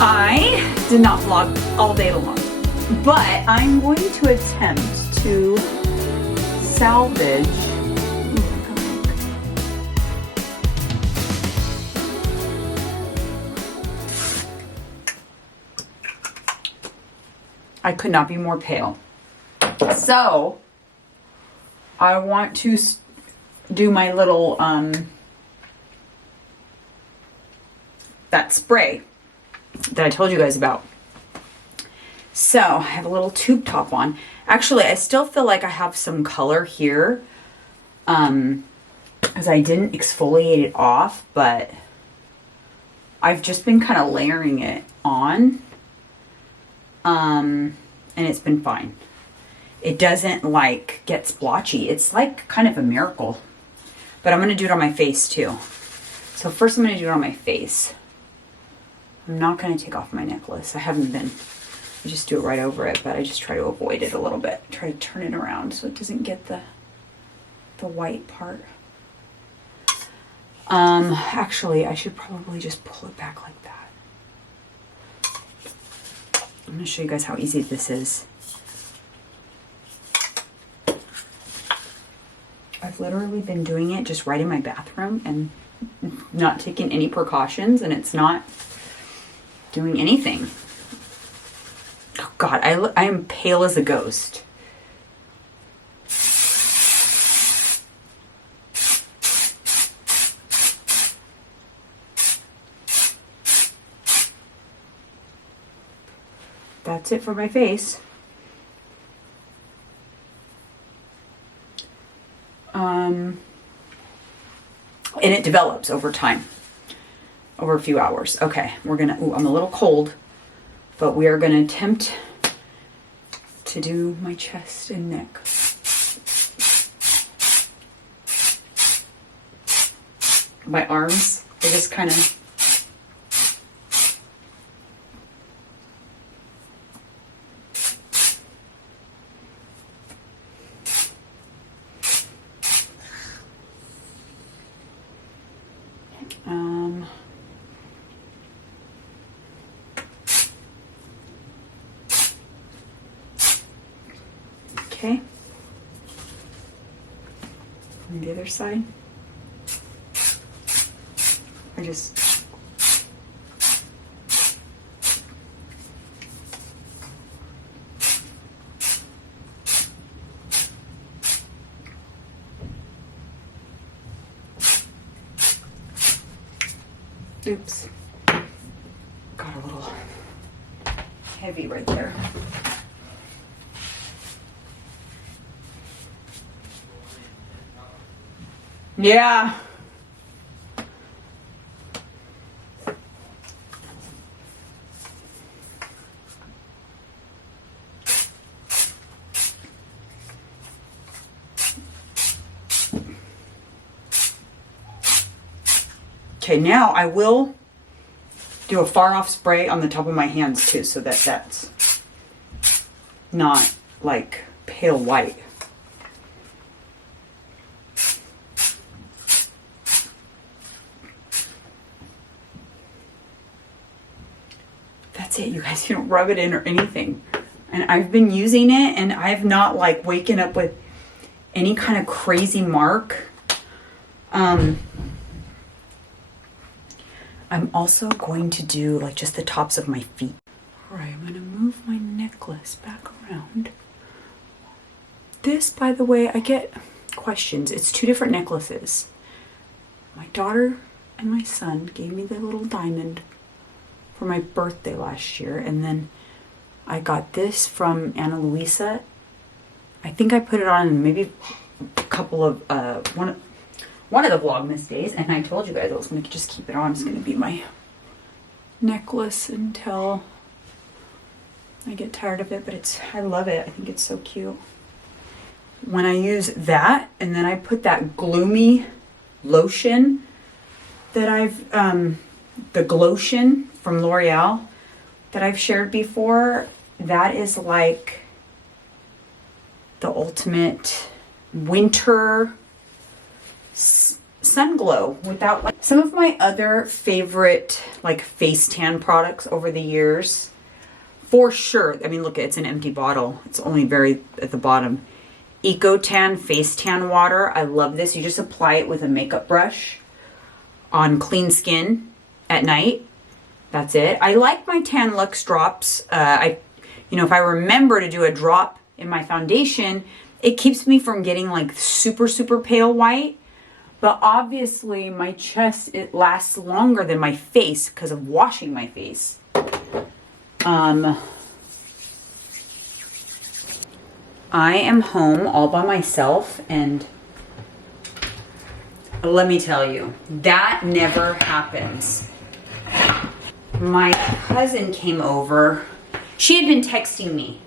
I did not vlog all day long, but I'm going to attempt to salvage. I could not be more pale. So I want to do my little that spray that I told you guys about. So I have a little tube top on. Actually, I still feel like I have some color here as I didn't exfoliate it off, but I've just been kind of layering it on and it's been fine. It doesn't like get splotchy. It's like kind of a miracle. But I'm going to do it on my face too. So first I'm going to do it on my face. I'm not going to take off my necklace. I haven't been. I just do it right over it, but I just try to avoid it a little bit. Try to turn it around so it doesn't get the white part. Actually, I should probably just pull it back like that. I'm going to show you guys how easy this is. I've literally been doing it just right in my bathroom and not taking any precautions, and it's not doing anything. Oh God, I am pale as a ghost. That's it for my face. And it develops over time, over a few hours. Okay, we're gonna, ooh, I'm a little cold, but we are gonna attempt to do my chest and neck. My arms, they just kind of, okay. On the other side. I just oops. Got a little heavy right there. Yeah. Okay, now I will do a far off spray on the top of my hands too, so that that's not like pale white. That's it, you guys. You don't rub it in or anything. And I've been using it and I've not like waken up with any kind of crazy mark. I'm also going to do like just the tops of my feet. All right, I'm going to move my necklace back around. This, by the way, I get questions. It's two different necklaces. My daughter and my son gave me the little diamond for my birthday last year. And then I got this from Ana Luisa. I think I put it on maybe a couple of, one of the Vlogmas days, and I told you guys I was going to just keep it on. It's going to be my necklace until I get tired of it, but I love it. I think it's so cute. When I use that, and then I put that gloomy lotion that I've, the Glotion from L'Oreal that I've shared before, that is like the ultimate winter sun glow without like some of my other favorite like face tan products over the years. For sure. I mean, look, it's an empty bottle. It's only very at the bottom. Eco-Tan Face Tan Water. I love this. You just apply it with a makeup brush on clean skin at night. That's it. I like my Tan Luxe drops. You know, if I remember to do a drop in my foundation, it keeps me from getting like super, super pale white. But obviously my chest, it lasts longer than my face because of washing my face. I am home all by myself, and let me tell you, that never happens. My cousin came over. She had been texting me,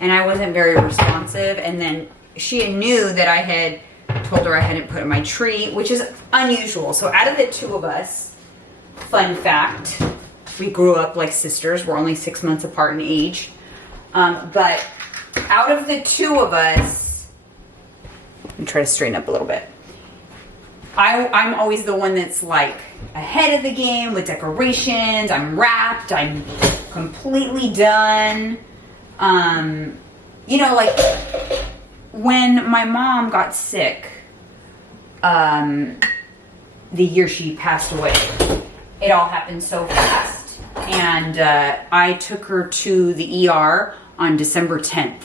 and I wasn't very responsive, and then she knew that I had told her I hadn't put in my tree, which is unusual. So out of the two of us, fun fact, we grew up like sisters. We're only 6 months apart in age. But out of the two of us, let me try to straighten up a little bit. I'm always the one that's like ahead of the game with decorations. I'm wrapped. I'm completely done. You know, like when my mom got sick, the year she passed away, it all happened so fast. And I took her to the ER on December 10th.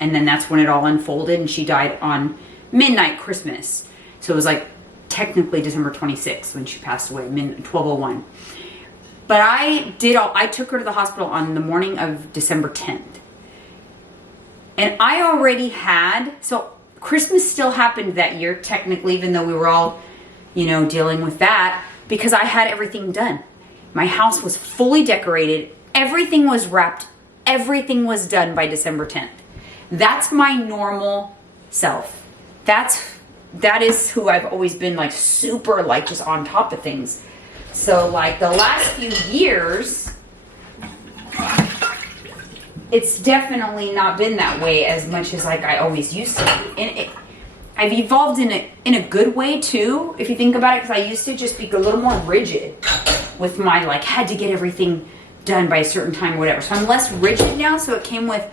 And then that's when it all unfolded, and she died on midnight Christmas. So it was like technically December 26th when she passed away, 12:01. But I took her to the hospital on the morning of December 10th. And I already had, so Christmas still happened that year, technically, even though we were all, you know, dealing with that, because I had everything done. My house was fully decorated. Everything was wrapped. Everything was done by December 10th. That's my normal self. That is who I've always been, like super like just on top of things. So like the last few years, it's definitely not been that way as much as like I always used to be. And I've evolved in a good way too, if you think about it, because I used to just be a little more rigid with my like had to get everything done by a certain time or whatever. So I'm less rigid now, so it came with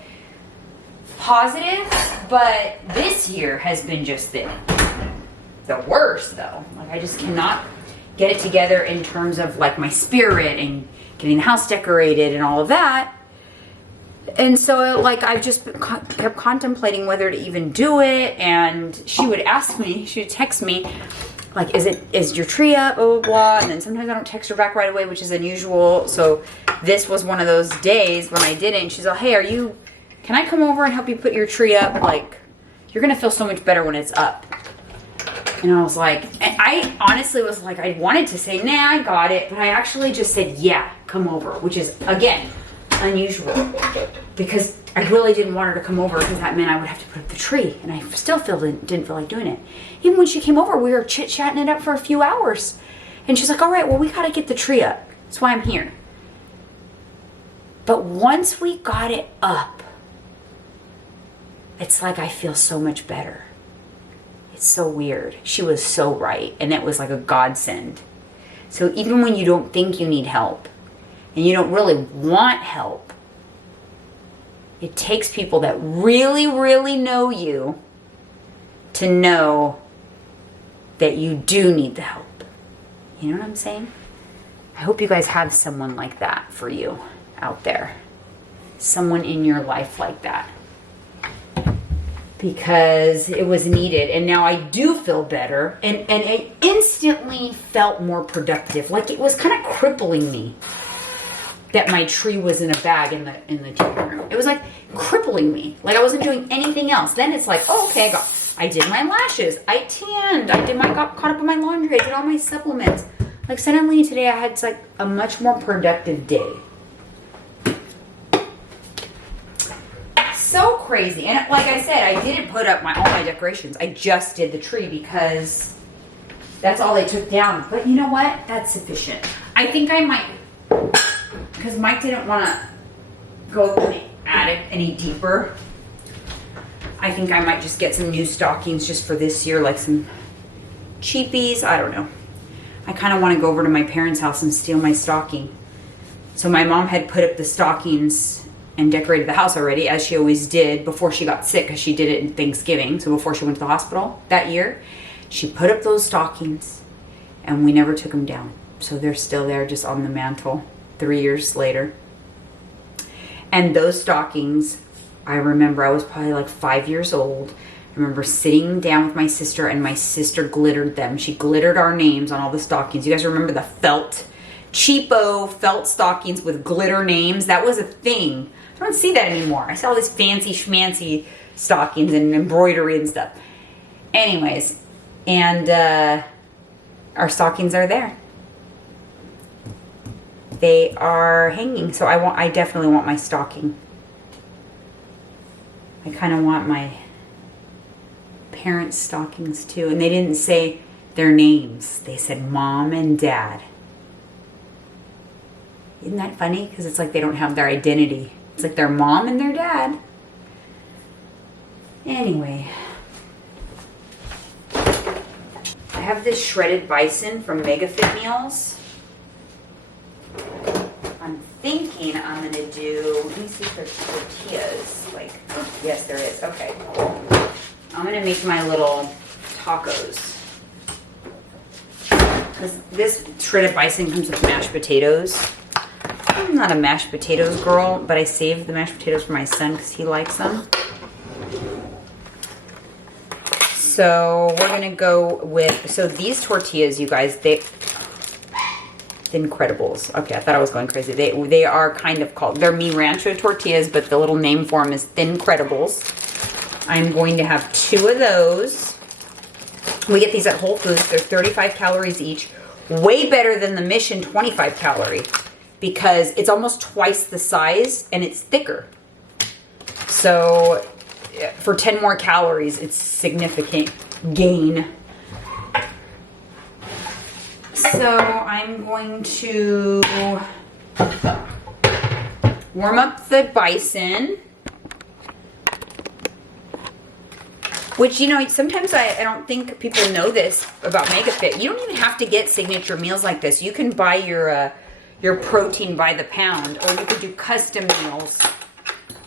positive, but this year has been just the worst though. Like I just cannot get it together in terms of like my spirit and getting the house decorated and all of that. And so like I've just kept contemplating whether to even do it, and she would ask me, she would text me like, is your tree up, blah, blah, blah. And then sometimes I don't text her back right away, which is unusual. So this was one of those days when I didn't. She's like, hey, can I come over and help you put your tree up? Like, you're going to feel so much better when it's up. And I was like, and I honestly was like, I wanted to say, nah, I got it. But I actually just said, yeah, come over, which is, again, unusual. Because I really didn't want her to come over because that meant I would have to put up the tree. And I still didn't feel like doing it. Even when she came over, we were chit-chatting it up for a few hours. And she's like, all right, well, we got to get the tree up. That's why I'm here. But once we got it up, it's like I feel so much better. It's so weird. She was so right. And it was like a godsend. So even when you don't think you need help and you don't really want help, it takes people that really, really know you to know that you do need the help. You know what I'm saying? I hope you guys have someone like that for you out there. Someone in your life like that. Because it was needed. And now I do feel better. And it instantly felt more productive. Like it was kind of crippling me that my tree was in a bag in the living room. It was like crippling me. Like I wasn't doing anything else. Then it's like, oh, okay, I did my lashes. I tanned. Got caught up in my laundry. I did all my supplements. Like suddenly today I had like a much more productive day. So crazy. And like I said, I didn't put up all my decorations. I just did the tree because that's all they took down. But you know what? That's sufficient. I think I might, because Mike didn't want to go in the attic any deeper. I think I might just get some new stockings just for this year, like some cheapies. I don't know. I kind of want to go over to my parents' house and steal my stocking. So my mom had put up the stockings and decorated the house already, as she always did before she got sick, because she did it in Thanksgiving. So before she went to the hospital that year, she put up those stockings and we never took them down. So they're still there just on the mantle 3 years later. And those stockings, I remember I was probably like 5 years old. I remember sitting down with my sister and my sister glittered them. She glittered our names on all the stockings. You guys remember the felt, cheapo felt stockings with glitter names? That was a thing. I don't see that anymore. I saw all these fancy schmancy stockings and embroidery and stuff. Anyways, and our stockings are there. They are hanging. So I definitely want my stocking. I kind of want my parents' stockings too. And they didn't say their names. They said mom and dad. Isn't that funny? Because it's like they don't have their identity. It's like their mom and their dad. Anyway. I have this shredded bison from MegaFit meals. I'm thinking I'm going to do, let me see if there's tortillas. Like, oh, yes, there is. Okay. I'm going to make my little tacos. This shredded bison comes with mashed potatoes. I'm not a mashed potatoes girl, but I saved the mashed potatoes for my son because he likes them. So we're going to go with, so these tortillas, you guys, Incredibles. Okay, I thought I was going crazy. They are kind of called, they're Mi Rancho tortillas, but the little name for them is Incredibles. I'm going to have 2 of those. We get these at Whole Foods. They're 35 calories each. Way better than the Mission 25 calorie because it's almost twice the size and it's thicker. So for 10 more calories, it's significant gain. So I'm going to warm up the bison. Which, you know, sometimes I don't think people know this about MegaFit. You don't even have to get signature meals like this. You can buy your protein by the pound, or you could do custom meals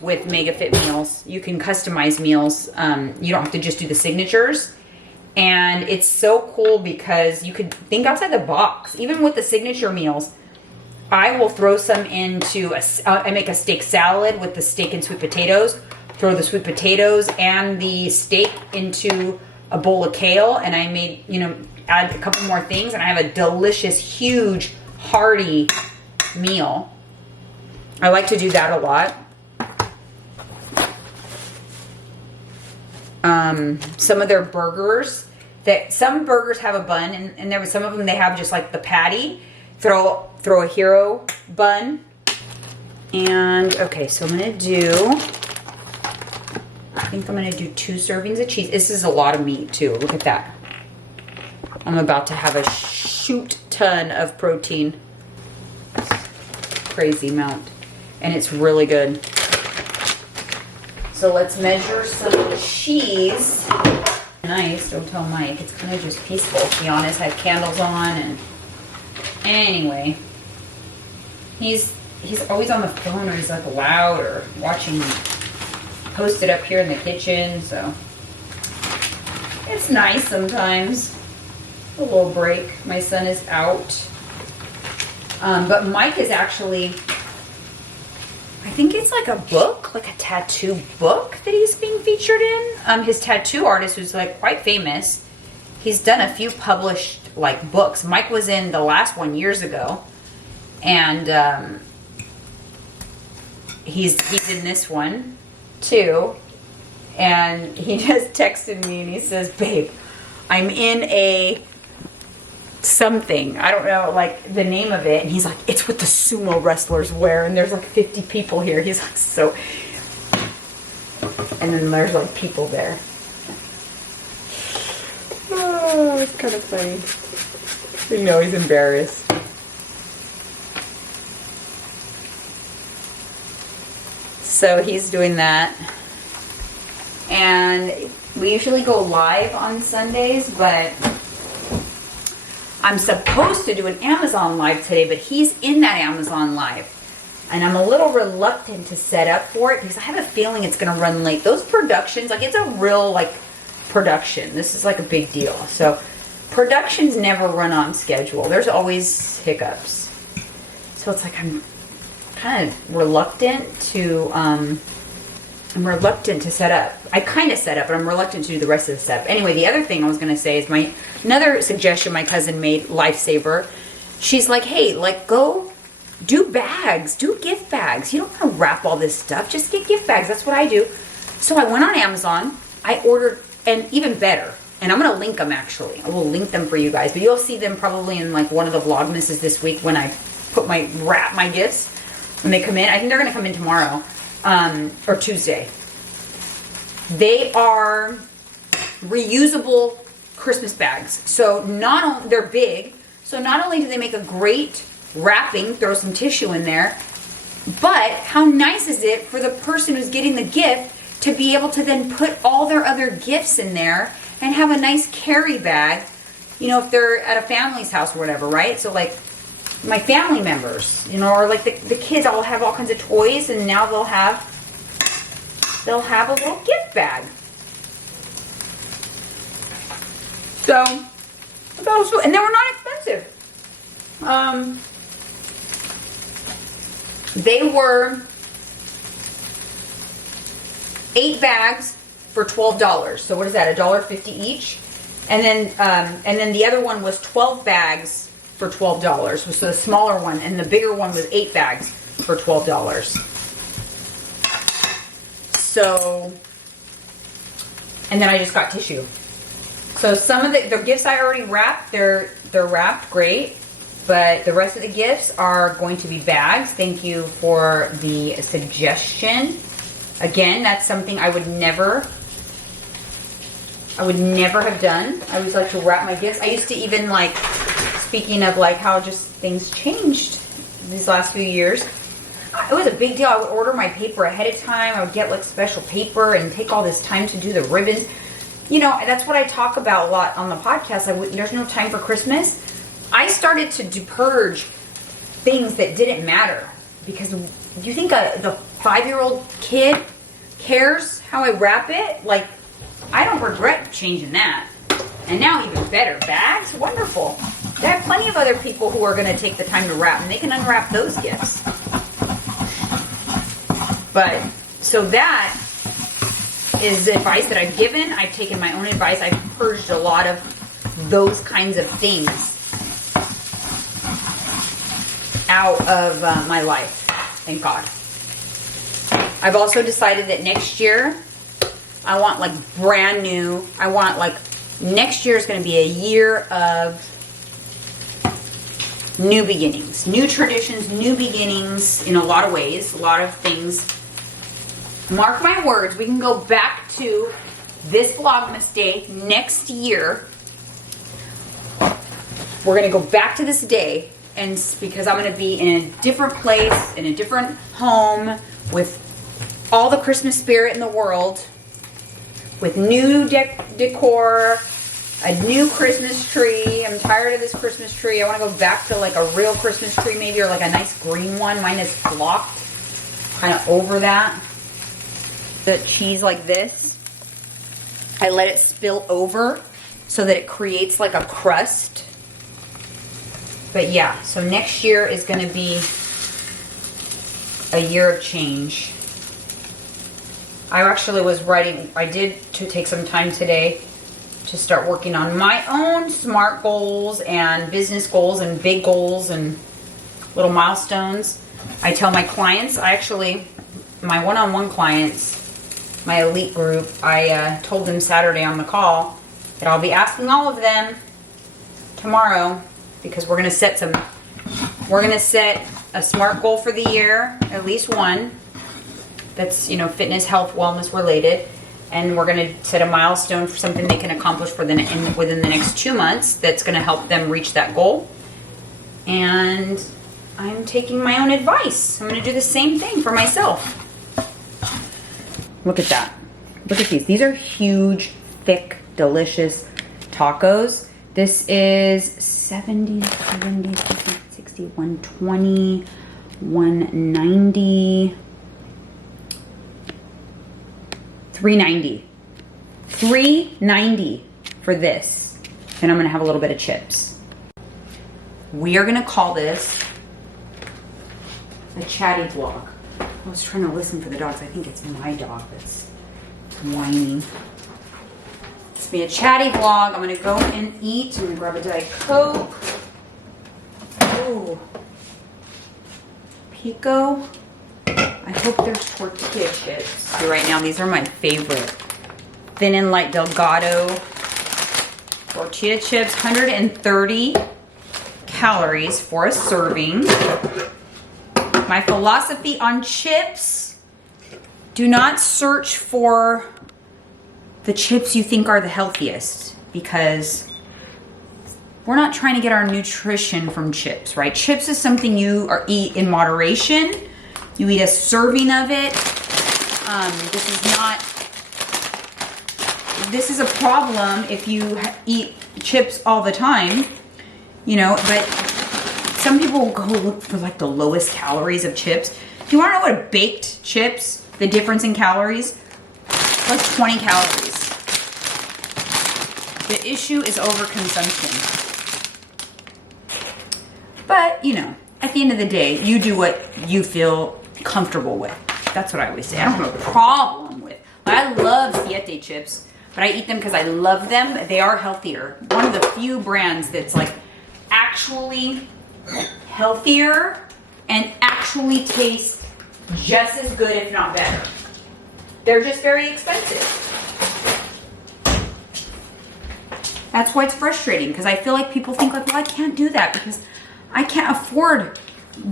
with MegaFit meals. You can customize meals. You don't have to just do the signatures. And it's so cool because you could think outside the box. Even with the signature meals, I will throw some into, I make a steak salad with the steak and sweet potatoes. Throw the sweet potatoes and the steak into a bowl of kale. And I made, you know, add a couple more things. And I have a delicious, huge, hearty meal. I like to do that a lot. Some of their burgers, some burgers have a bun, and there was some of them they have just like the patty. Throw a hero bun. And okay, so I'm gonna do, I think I'm gonna do 2 servings of cheese. This is a lot of meat too. Look at that. I'm about to have a shoot ton of protein. Crazy amount. And it's really good. So let's measure some cheese. Nice, don't tell Mike. It's kind of just peaceful, to be honest. I have candles on, and anyway, he's always on the phone, or he's like loud, or watching, posted up here in the kitchen. So it's nice sometimes. A little break. My son is out, but Mike is actually, I think it's like a book, like a tattoo book that he's being featured in. His tattoo artist, who's like quite famous, he's done a few published like books. Mike was in the last one years ago, and he's in this one too. And he just texted me and he says, "Babe, I'm in a something, I don't know like the name of it," and he's like, "It's what the sumo wrestlers wear, and there's like 50 people here." He's like, so, and then there's like people there. Oh, it's kind of funny. You know, he's embarrassed. So he's doing that, and we usually go live on Sundays, but I'm supposed to do an Amazon live today, but he's in that Amazon live. And I'm a little reluctant to set up for it because I have a feeling it's going to run late. Those productions, like, it's a real, like, production. This is like a big deal. So productions never run on schedule. There's always hiccups. So it's like I'm kind of reluctant to set up. I kind of set up, but I'm reluctant to do the rest of the setup. Anyway, the other thing I was going to say is another suggestion my cousin made, lifesaver. She's like, hey, like, go do bags, do gift bags. You don't want to wrap all this stuff. Just get gift bags. That's what I do. So I went on Amazon. I ordered, and even better, and I'm going to link them actually. I will link them for you guys, but you'll see them probably in like one of the Vlogmases this week when I wrap my gifts when they come in. I think they're going to come in tomorrow. Or Tuesday. They are reusable Christmas bags. So they're big. So not only do they make a great wrapping, throw some tissue in there, but how nice is it for the person who's getting the gift to be able to then put all their other gifts in there and have a nice carry bag, you know, if they're at a family's house or whatever, right? So like my family members, you know, or like the kids all have all kinds of toys, and now they'll have a little gift bag. So, and they were not expensive. They were 8 bags for $12. So what is that? $1.50 each. And then the other one was 12 bags for $12. So the smaller one, and the bigger one was 8 bags for $12. So, and then I just got tissue. So some of the gifts I already wrapped, they're wrapped great, but the rest of the gifts are going to be bags. Thank you for the suggestion. Again, that's something I would never have done. I always like to wrap my gifts. I used to even, like, speaking of like how just things changed these last few years, it was a big deal. I would order my paper ahead of time. I would get like special paper and take all this time to do the ribbons. You know, that's what I talk about a lot on the podcast. There's no time for Christmas. I started to purge things that didn't matter, because you think the 5-year-old kid cares how I wrap it? Like, I don't regret changing that. And now even better, bags, wonderful. I have plenty of other people who are going to take the time to wrap, and they can unwrap those gifts. But, so that is advice that I've given. I've taken my own advice. I've purged a lot of those kinds of things out of my life. Thank God. I've also decided that next year, I want like brand new. I want like, next year is going to be a year of new beginnings, new traditions, new beginnings in a lot of ways, a lot of things. Mark my words, we can go back to this Vlogmas day next year. We're going to go back to this day, and because I'm going to be in a different place, in a different home, with all the Christmas spirit in the world, with new decor, a new Christmas tree. I'm tired of this Christmas tree. I want to go back to like a real Christmas tree maybe, or like a nice green one. Mine is flocked, kind of over that. The cheese like this, I let it spill over so that it creates like a crust. But yeah, so next year is going to be a year of change. I actually was writing, I did to take some time today to start working on my own SMART goals and business goals and big goals and little milestones. I tell my clients, my one-on-one clients, my elite group, I told them Saturday on the call that I'll be asking all of them tomorrow, because we're going to set a SMART goal for the year, at least one, that's, you know, fitness, health, wellness related. And we're going to set a milestone for something they can accomplish within the next 2 months that's going to help them reach that goal. And I'm taking my own advice. I'm going to do the same thing for myself. Look at that. Look at these. These are huge, thick, delicious tacos. This is 70, 70, 50, 60, 120, 190, 390. 390 for this. And I'm gonna have a little bit of chips. We are gonna call this a Chatty vlog. I was trying to listen for the dogs. I think it's my dog that's whining. It's be a Chatty vlog. I'm gonna go and eat. I'm gonna grab a Diet Coke. Oh, Pico. I hope there's tortilla chips. So right now, these are my favorite. Thin and Light Delgado tortilla chips, 130 calories for a serving. My philosophy on chips, do not search for the chips you think are the healthiest, because we're not trying to get our nutrition from chips, right? Chips is something you eat in moderation. You eat a serving of it. This is a problem if you eat chips all the time, you know, but some people go look for like the lowest calories of chips. Do you want to know what a baked chips, the difference in calories? Like 20 calories. The issue is overconsumption. But, you know, at the end of the day, you do what you feel comfortable with. That's what I always say. I don't have a problem with. I love Siete chips, but I eat them because I love them. They are healthier. One of the few brands that's like actually healthier and actually taste just as good, if not better. They're just very expensive. That's why it's frustrating, because I feel like people think like, well, I can't do that because I can't afford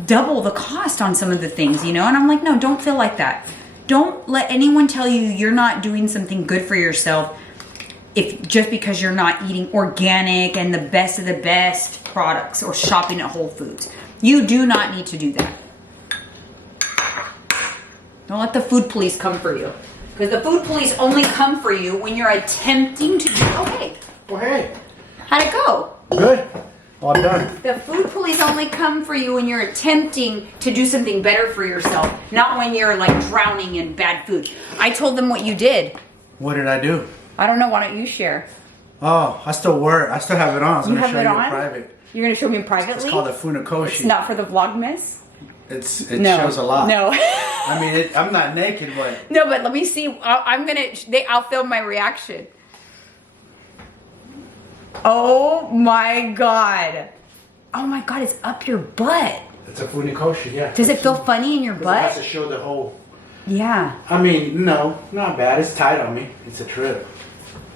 double the cost on some of the things, you know? And I'm like, no, don't feel like that. Don't let anyone tell you you're not doing something good for yourself just because you're not eating organic and the best of the best products or shopping at Whole Foods. You do not need to do that. Don't let the food police come for you. Because the food police only come for you when you're attempting to do, oh hey. Well, hey. How'd it go? Good. All done. The food police only come for you when you're attempting to do something better for yourself, not when you're like drowning in bad food. I told them what you did. What did I do? I don't know. Why don't you share? Oh, I still wear it. I still have it on. So I'm going to show you in private. You're going to show me privately? It's called a funakoshi. It's not for the Vlogmas? It shows a lot. No. I mean, I'm not naked, but... No, but let me see. I'll film my reaction. Oh my God. Oh my God, it's up your butt. It's a funakoshi, yeah. Does it feel funny in your butt? It has to show the whole... Yeah. I mean, no, not bad. It's tight on me. It's a trip.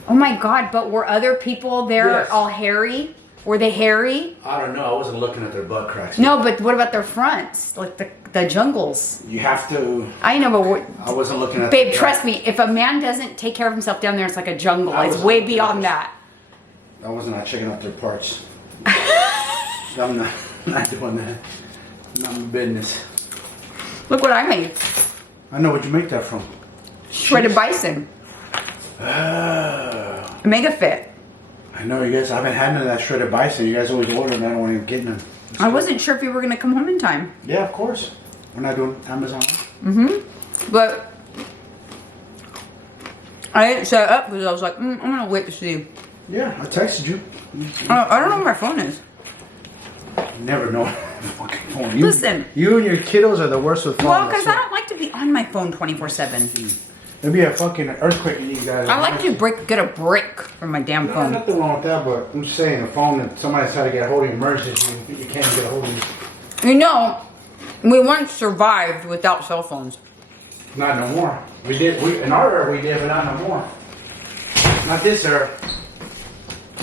Oh my God, but were other people there Yes. all hairy? Were they hairy? I don't know. I wasn't looking at their butt cracks. No, but what about their fronts? Like the jungles? You have to... I know, but... I wasn't looking at... Babe, trust me, if a man doesn't take care of himself down there, it's like a jungle. It's way beyond that. I was not checking out their parts. I'm not doing that. Not my business. Look what I made. I know what you make that from. Shredded bison. Oh. MegaFit. I know you guys. I haven't had none of that shredded bison. You guys always order and I don't want to get none. I wasn't sure if you were going to come home in time. Yeah, of course. We're not doing Amazon. Mm-hmm. But I didn't set it up because I was like, I'm going to wait to see. Yeah, I texted you. I don't know where my phone is. You never know. Fucking phone. Listen. You and your kiddos are the worst with phones. Well, because I don't like to be on my phone 24/7. There'll be a fucking earthquake in you guys. I like to get a break from my damn phone. Nothing wrong with that, but I'm just saying the phone that somebody's trying to get a hold of emergency, you can't get a hold of you. You know, we once survived without cell phones. Not no more. We did. In our era we did, but not no more. Not this era.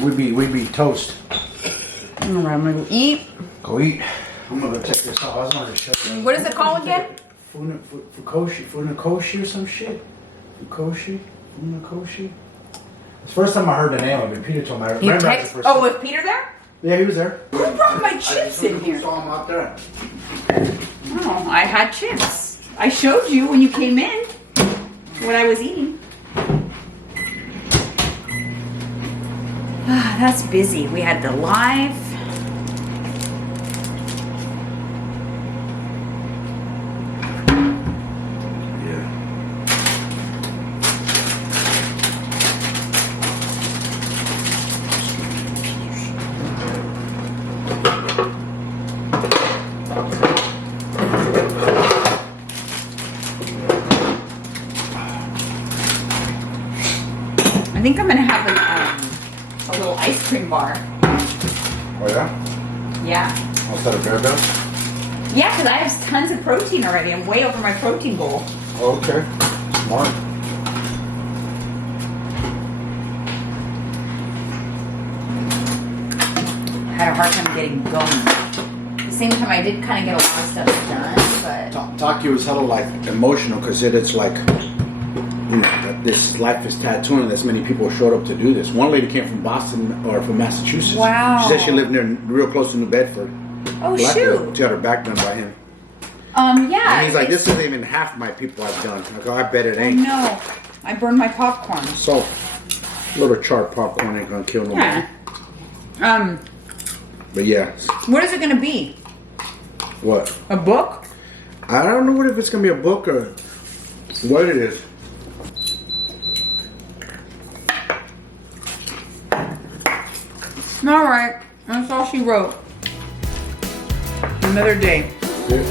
We'd be toast. Alright, I'm gonna go eat. Go eat. I'm gonna go check this out. I was gonna show you. What is it called again? Funakoshi or some shit. Funakoshi. It's the first time I heard the name of it. Peter told me. I remember that's the first time. was Peter there? Yeah, he was there. Who brought my chips in here? I saw him out there. Oh, I had chips. I showed you when you came in what I was eating. That's busy. We had the live. I think I'm gonna have a little ice cream bar. Oh yeah? Yeah. Outside of Bear Bell? Yeah, because I have tons of protein already. I'm way over my protein goal. Okay. Smart. I had a hard time getting going. At the same time, I did kind of get a lot of stuff done, but... Taki was hella like emotional because it's like, you know, that this life is tattooing. This many people showed up to do this. One lady came from Boston or from Massachusetts. Wow. She said she lived near, real close to New Bedford. Oh, Black shoot. girl. She had her back done by him. Yeah. And he's like, this isn't even half my people I've done. I go, I bet it ain't. No, I burned my popcorn. So, little charred popcorn ain't gonna kill nobody. Yeah. But yeah. What is it gonna be? What? A book? I don't know what if it's gonna be a book or what it is. All right, that's all she wrote. Another day. Yeah.